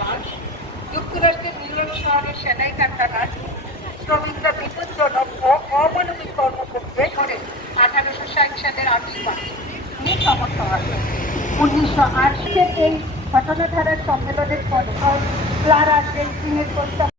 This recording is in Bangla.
মাস, যুক্তরাষ্ট্রের নিউ ইয়র্ক শহরের সেলাই কারখানার শ্রমিকরা বিপজ্জনক ও অমানবিক কর্মক্ষেত্রে করে 1860 সালের 8 মাস তিনি সমর্থ আসে। 1908 এই ঘটনাধারার সম্মেলনের পর ক্লারা জেনকিংয়ের